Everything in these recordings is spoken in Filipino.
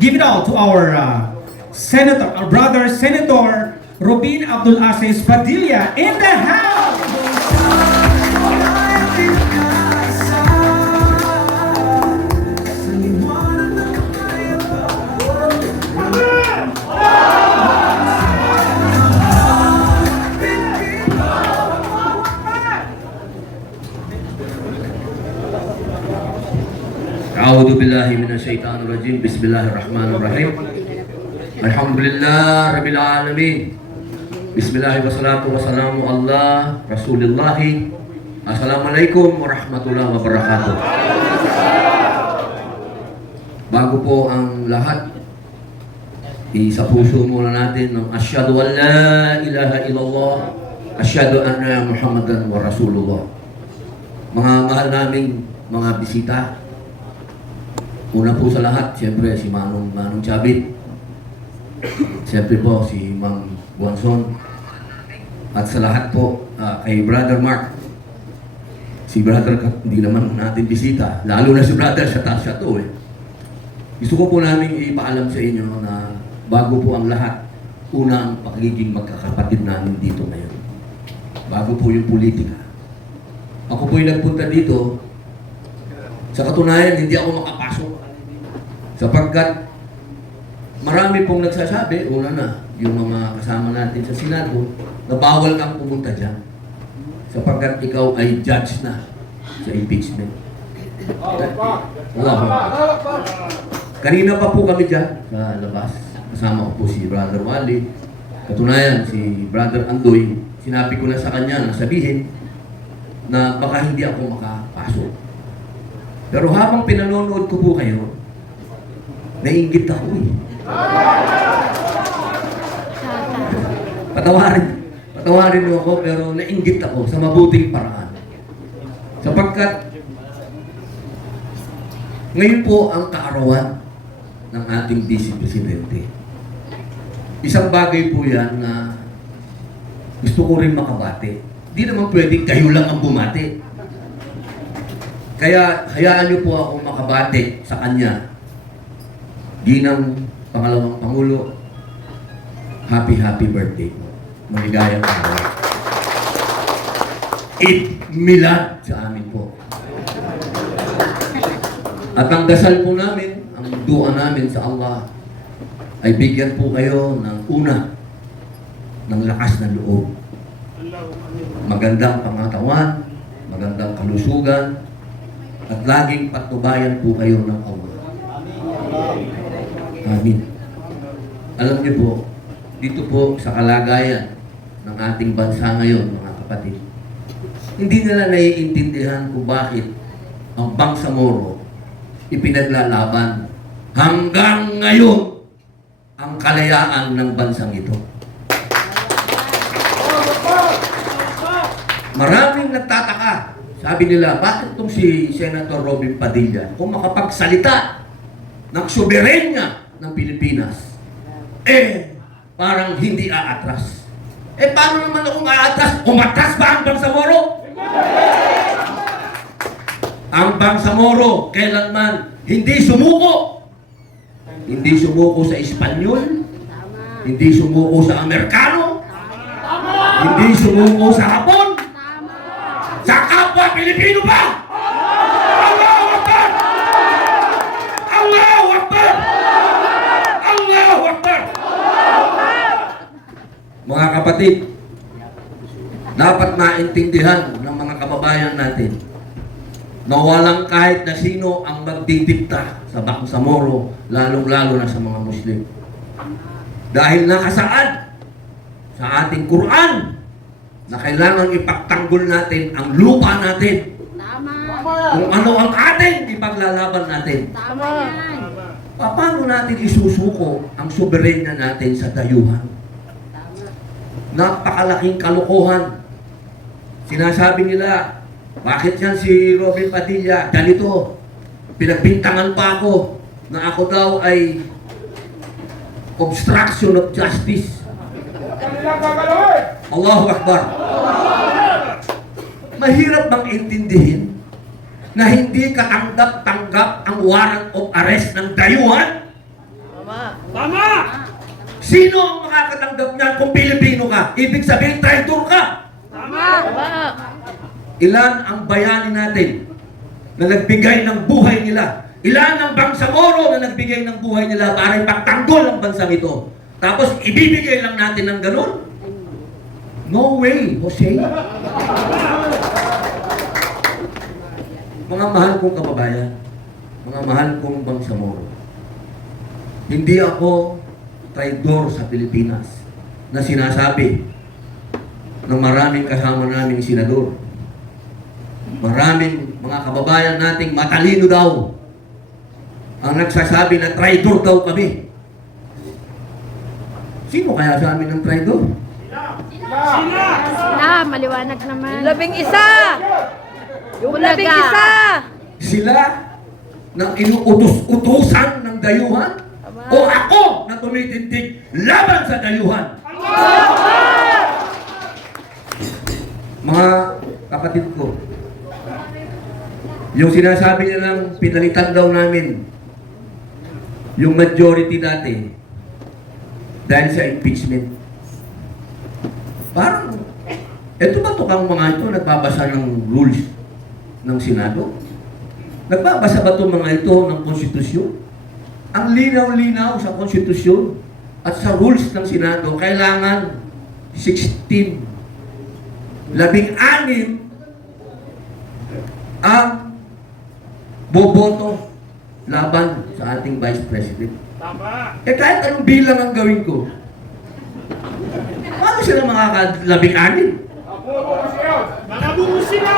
give it all to our Senator, our brother Senator Robin Abdul Aziz Padilla in the house. A'udzu billahi minasyaitonir rajim. Bismillahirrahmanirrahim. Alhamdulillah rabbil alamin. Bismillah wassalatu wassalamu ala Rasulillah. Assalamualaikum warahmatullahi wabarakatuh. Bago po ang lahat, isa puso muna natin ng asyhadu an la ilaha illallah, asyhadu anna Muhammadan wa Rasulullah. Mga mahal naming mga bisita, una po sa lahat, siyempre si Manong Chabit. Siyempre po si Ma'am Buanson. At sa lahat po, kay Brother Mark. Si Brother, hindi naman natin bisita. Lalo na si Brother, siya to eh. Gusto ko po namin ipaalam sa inyo na bago po ang lahat, una ang pagiging magkakapatid namin dito ngayon. Bago po yung politika. Ako po yung nagpunta dito. Sa katunayan, hindi ako makapasok. Sapagkat marami pong nagsasabi, una na, yung mga kasama natin sa Senado, na bawal kang pumunta dyan. Sapagkat ikaw ay judge na sa impeachment. Wala. Kanina pa po kami dyan sa labas. Kasama ko po si Brother Wally. Katunayan, si Brother Andoy, sinabi ko na sa kanya na sabihin na baka hindi ako makapasok. Pero habang pinanonood ko po kayo, naiinggit ako eh. Patawarin mo ako, pero naiinggit ako sa mabuting paraan. Sapagkat ngayon po ang kaarawan ng ating Vice Presidente. Isang bagay po yan na gusto ko rin makabate. Hindi naman pwedeng kayo lang ang bumate. Kaya hayaan niyo po ako makabate sa kanya. Ginang pangalawang Pangulo, happy birthday po. Maligayang araw. Eid Milad sa amin po. At ang dasal po namin, ang dua namin sa Allah, ay bigyan po kayo ng una, ng lakas ng loob. Magandang pangatawan, magandang kalusugan, at laging patnubayan po kayo ng Allah. Amin. Alam niyo po, dito po sa kalagayan ng ating bansa ngayon, mga kapatid, hindi nila naiintindihan kung bakit ang Bangsamoro ipinaglalaban hanggang ngayon ang kalayaan ng bansang ito. Maraming nagtataka. Sabi nila, bakit itong si Senator Robin Padilla, kung makapagsalita ng soberenya ng Pilipinas, parang hindi aatras. Paano naman akong aatras? Umatras ba ang Bangsamoro? Ang Bangsamoro, kailanman, hindi sumuko. Hindi sumuko sa Espanyol, hindi sumuko sa Amerikano, hindi sumuko sa Hapon, sa kapwa Pilipino ba? Allahu Akbar! Allahu Akbar! Allahu Akbar! Mga kapatid, dapat maintindihan ng mga kababayan natin na walang kahit na sino ang magdidikta sa Bangsamoro, lalong-lalo na sa mga Muslim. Dahil nakasaad sa ating Quran na kailangan ipagtanggol natin ang lupa natin. Tama. Kung ano ang ating ipaglalaban natin. Tama yan. Paano natin isusuko ang soberenya natin sa dayuhan? Napakalaking kalokohan. Sinasabi nila, bakit yan si Robin Padilla? Ganito, pinagbintangan pa ako na ako daw ay obstruction of justice. Allahu Akbar. Mahirap bang intindihin na hindi katanggap-tanggap ang warrant of arrest ng dayuhan? Tama! Sino ang makakatanggap niyan kung Pilipino ka? Ibig sabihin, traitor ka! Tama! Ilan ang bayani natin na nagbigay ng buhay nila? Ilan ang Bangsamoro na nagbigay ng buhay nila para ipagtanggol ang bansang ito? Tapos ibibigay lang natin ng ganun? No way, Jose. Mga mahal kong kababayan, mga mahal kong Bangsamoro, hindi ako traidor sa Pilipinas na sinasabi ng maraming kasama naming senador. Maraming mga kababayan nating matalino daw ang nagsasabi na traidor daw kami. Sino kaya sa amin ng traidor? Sila, maliwanag naman. Labing-isa! Yung labing-isa! Sila na inuutos-utusan ng dayuhan? O ako na tumitindig laban sa dayuhan? Mga kapatid ko, yung sinasabi nilang pinalitan daw namin yung majority dati dahil sa impeachment. Parang, eto ba tukang mga ito nagbabasa ng rules ng Senado? Nagbabasa ba itong mga ito ng konstitusyon? Ang linaw-linaw sa konstitusyon at sa rules ng Senado, kailangan 16, 16 ang boboto laban sa ating Vice President. Tama! Kahit anong bilang ang gawin ko, paano sila makaka-16? Mga bungo sila!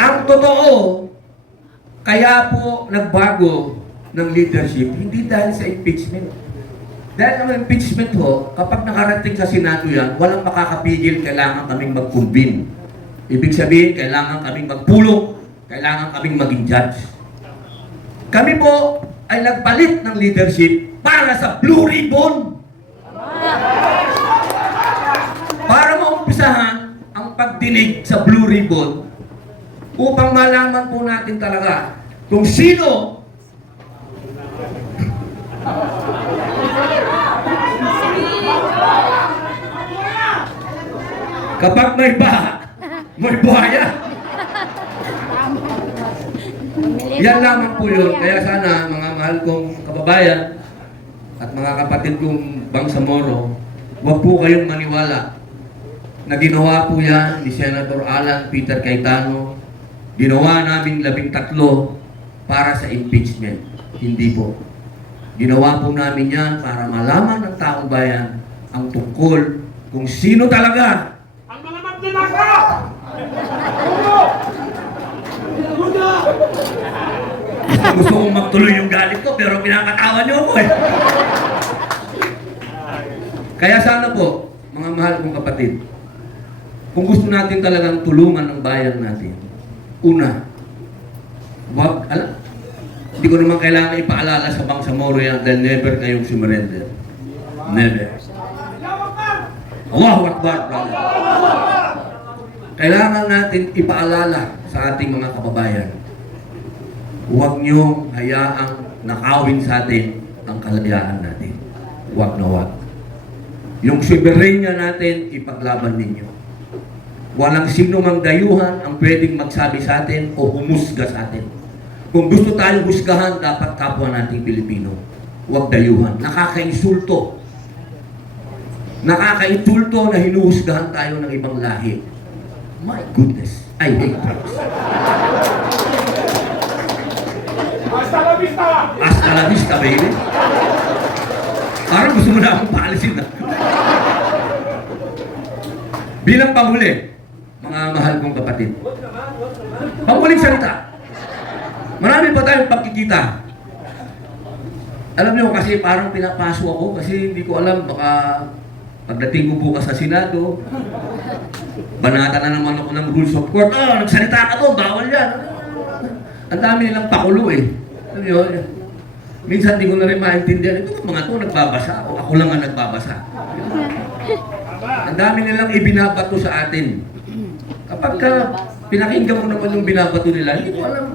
Ang totoo, kaya po nagbago ng leadership, hindi dahil sa impeachment. Dahil ang impeachment ho, kapag nakarating sa Senado yan, walang makakapigil, kailangan kaming mag-convene. Ibig sabihin, kailangan kaming magpulong, kailangan kaming maging judge. Kami po ay nagpalit ng leadership para sa Blue Ribbon. Para maumpisahan ang pagdinig sa Blue Ribbon upang malaman po natin talaga kung sino kapag may buhaya. Yan lamang po yun. Kaya sana mga mahal kong kababayan at mga kapatid kong Bangsamoro, huwag po kayong maniwala na ginawa po yan ni Senator Alan Peter Cayetano. Ginawa namin 13 para sa impeachment. Hindi po. Ginawa po namin yan para malaman ng taong bayan ang tungkol kung sino talaga Ang mga magnanakaw! gusto kong magtuloy yung galit ko pero pinakatawa niyo ako eh. Kaya sana po, mga mahal kong kapatid, kung gusto natin talagang tulungan ng bayan natin, una, hindi ko naman kailangan ipaalala sa Bangsamoro yan dahil never kayong sumurrender. Never. Allahu Akbar, brother. Kailangan natin ipaalala sa ating mga kababayan. Huwag niyong hayaang nakawin sa atin ang kalayaan natin. Huwag na huwag. Yung soberenya natin, ipaglaban ninyo. Walang sino mang dayuhan ang pwedeng magsabi sa atin o humusga sa atin. Kung gusto tayong husgahan, dapat kapwa nating Pilipino. Huwag dayuhan. Nakakainsulto. Nakakainsulto na hinuhusgahan tayo ng ibang lahi. My goodness. I hate drugs. Hasta la vista! Hasta la vista, baby. Parang gusto mo na akong paalisin na. Bilang panghuli, mga mahal kong kapatid. Panghuling salita. Marami pa tayong pagkikita. Alam niyo kasi parang pinapaso ako kasi hindi ko alam baka pagdating ko bukas sa Senado, banata na naman ako ng rules of court. Oh, nagsalita ka doon, bawal yan. Ang dami nilang pakulo eh. Alam niyo, minsan di ko na rin maintindihan. Ito mga to nagbabasa o ako lang ang nagbabasa. Ang dami nilang ibinabato sa atin. Kapag pinakinggan mo naman yung binabato nila, hindi ko alam.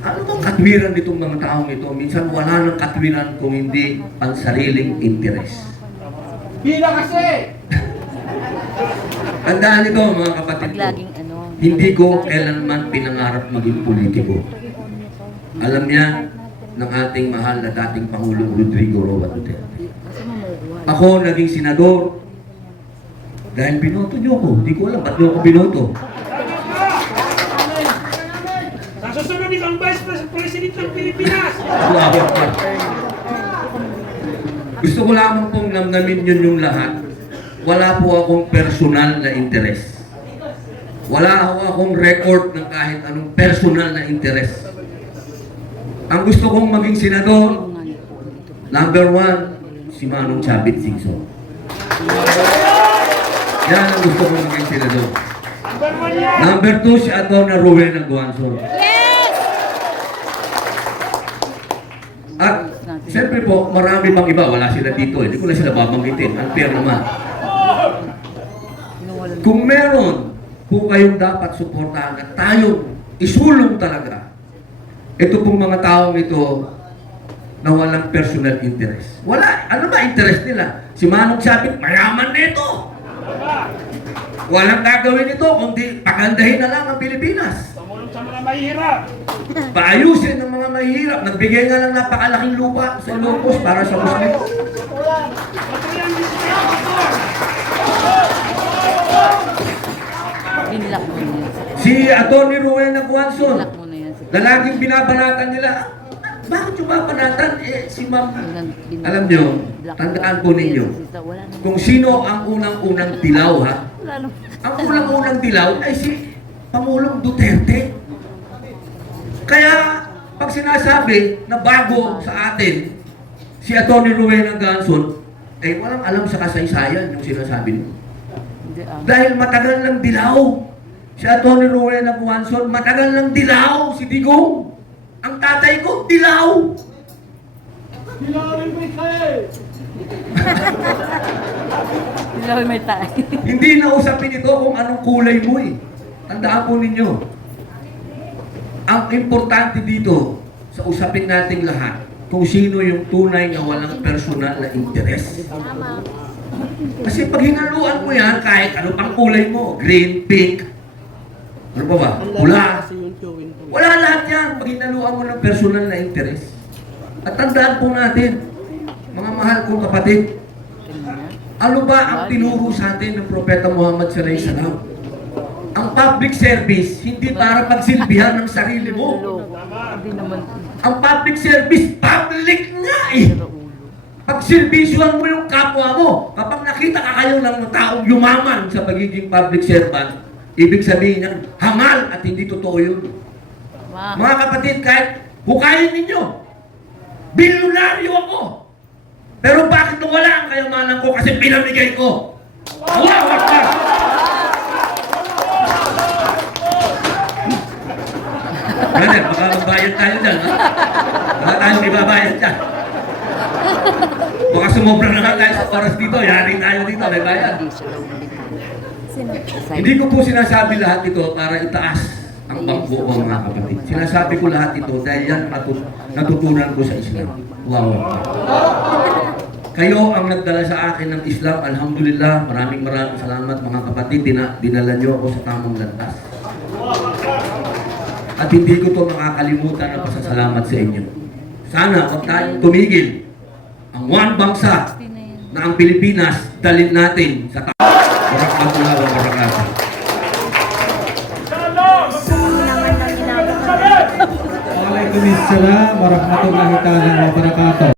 Ano bang katwiran nitong mga taong ito? Minsan wala nang katwiran kung hindi pansariling interes. Bila kasi! Tandaan nito mga kapatid Pag ko, laging ano. hindi ko kailanman pinangarap maging politiko. Alam niya ng ating mahal na dating Pangulong Rodrigo Roa Duterte. Kasi mamukuha. Ako naging senador dahil binoto niyo ako. Hindi ko alam ba't niyo ako binoto. Nasusunod ang Vice President ng Pilipinas! Salamat ka. Gusto ko lamang pong namnamin yun yung lahat. Wala po akong personal na interes. Wala akong record ng kahit anong personal na interes. Ang gusto kong maging senador, number 1, si Manong Chavit Singson. Yan ang gusto kong maging senador. Number 1 yan! Number 2, si Atty. Rowena Guanzon. Yes! At siyempre po, marami pang iba. Wala sila dito. Hindi ko na sila babanggitin. Unfair naman. Kung meron po kayong dapat suportahan at tayo isulong talaga, ito pong mga taong ito na walang personal interest. Wala. Ano ba interest nila? Si Manong Chavit, mayaman nito. Walang gagawin ito kundi pagandahin na lang ang Pilipinas. Tumulong sa mga mahihirap! Paayusin ng mga mahihirap. Nagbigay nga lang napakalaking lupa sa Ilocos para sa Muslim. Binlock mo na yan. Si Atty. Rowena Guanzon, Binlock mo na yan. na laging binabanatan nila. Bakit yung babanatan? Si Ma'am, alam nyo, tandaan po ninyo, Wala na. kung sino ang unang-unang dilaw, ha? Wala na. Ang unang-unang dilaw ay si Pangulong Duterte. Kaya, pag sinasabi na bago sa atin, si Atty. Rowena Guanzon, eh walang alam sa kasaysayan yung sinasabi niyo. Hindi, Dahil matagal lang dilaw. Si Atty. Rowena Guanzon, matagal lang dilaw si Digong. Ang tatay ko, dilaw. Dilaw may tayo. Hindi na usapin ito kung anong kulay mo eh. Tandaan po ninyo. Ang importante dito sa usapin nating lahat, kung sino yung tunay na walang personal na interes. Kasi pag hinaluan mo yan, kahit ano pang kulay mo, green, pink, ano pa ba? Pula. Wala lahat yan pag hinaluan mo ng personal na interes. At tandaan po natin, mga mahal kong kapatid, ano ba ang tinuro sa atin ng Propeta Muhammad sallallahu alaihi wasallam? Ang public service, hindi para pagsilbihan ng sarili mo. Hindi naman. Ang public service, public nga eh. Pagsilbisyuhan mo yung kapwa mo. Kapag nakita ka kayo ng taong yumaman sa pagiging public servant, ibig sabihin niyan, hangal at hindi totoo yun. Wow. Mga kapatid, kahit hukayin ninyo, bilyonaryo ako. Pero bakit wala ang kayamanan ko? Kasi pinamigay ko. Wow! Brother, baka magbayad tayo dyan, ha? Baka tayong ibabayad dyan. Baka sumobra na nga tayo sa oras dito. Yari tayo dito, may bayad. Hindi siya daw bumitaw. Hindi ko po sinasabi lahat ito para itaas ang bangko ko mga kapatid. Sinasabi ko lahat ito dahil yan natutunan ko sa Islam. Wow. Kayo ang nagdala sa akin ng Islam. Alhamdulillah, maraming salamat mga kapatid. Dinala niyo ako sa tamang landas. At hindi ko ito makakalimutan na pasasalamat sa inyo. Sana huwag tayong tumigil. Ang one bansa na ang Pilipinas dalhin natin sa Warahmatullahi wabarakatuh. Waalaikumsalam warahmatullahi taala wabarakatuh.